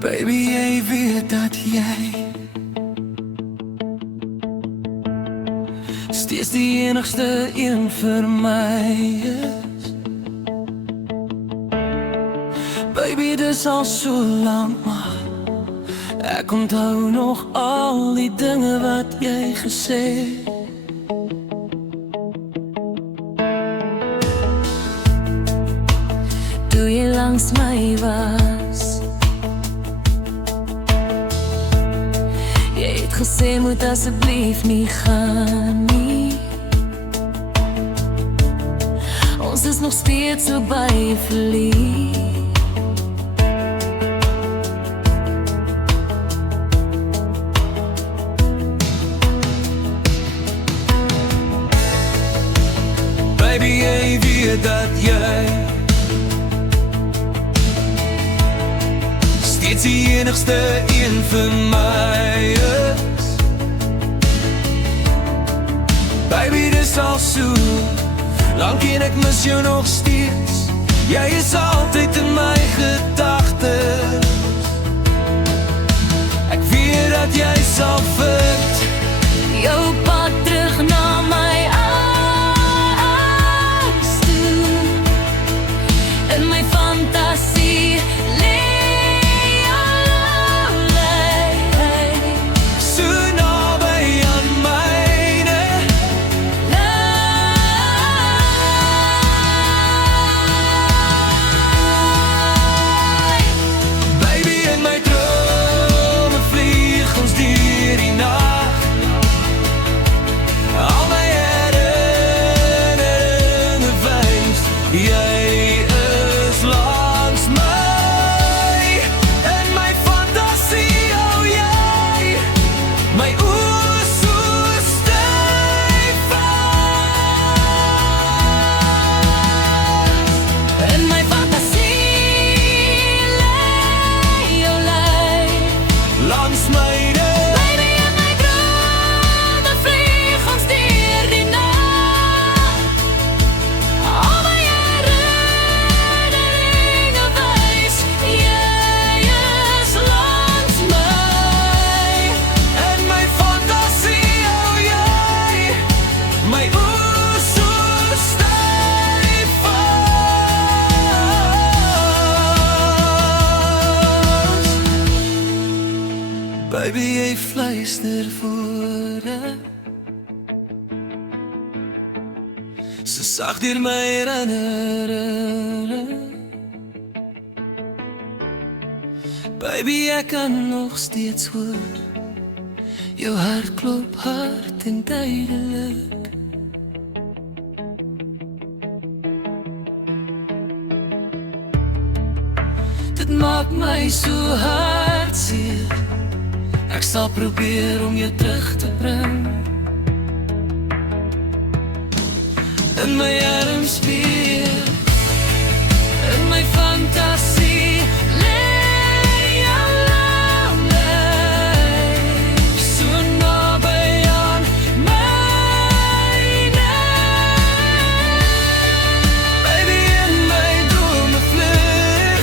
Baby, jy weet dat jy steeds die enigste een vir my is. Baby, dis al so lang, maar ek onthou nog al die dinge wat jy gesê het. Toe jy langs my was, jy het gesê moet asseblief nie gaan nie. Ons is nog steeds so baie verlief. Baby, jy weet dat jy steeds die enigste een vir my is. Baby, dis al so lang en ek mis jou nog steeds. Jy is altyd in my gedagtes. Ek weet dat jy sal vind jou pad terug na my arms toe. In my fantasie baby, jy fluister woorde so sag deur my herinnering. Baby, ek kan nog steeds hoor jou hart klop hard en duidelik. Dit maak my so hartseer. Ek sal probeer om jou terug te bring. In my arms weer, in my fantasie lê jou lyf so naby aan myne. Baby, in my drome vlug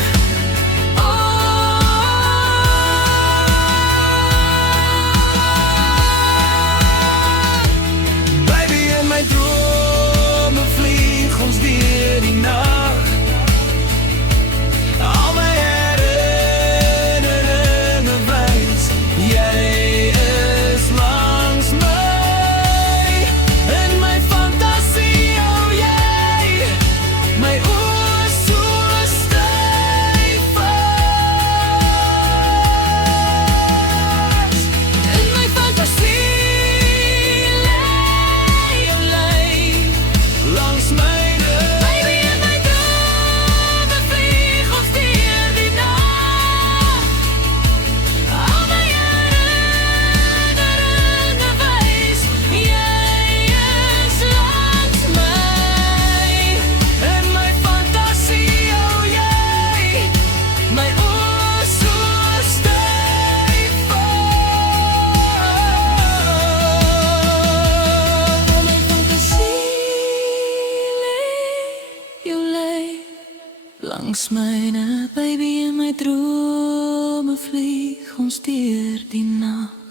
langs myne, baby, in my drome vlieg. ons deur die nag.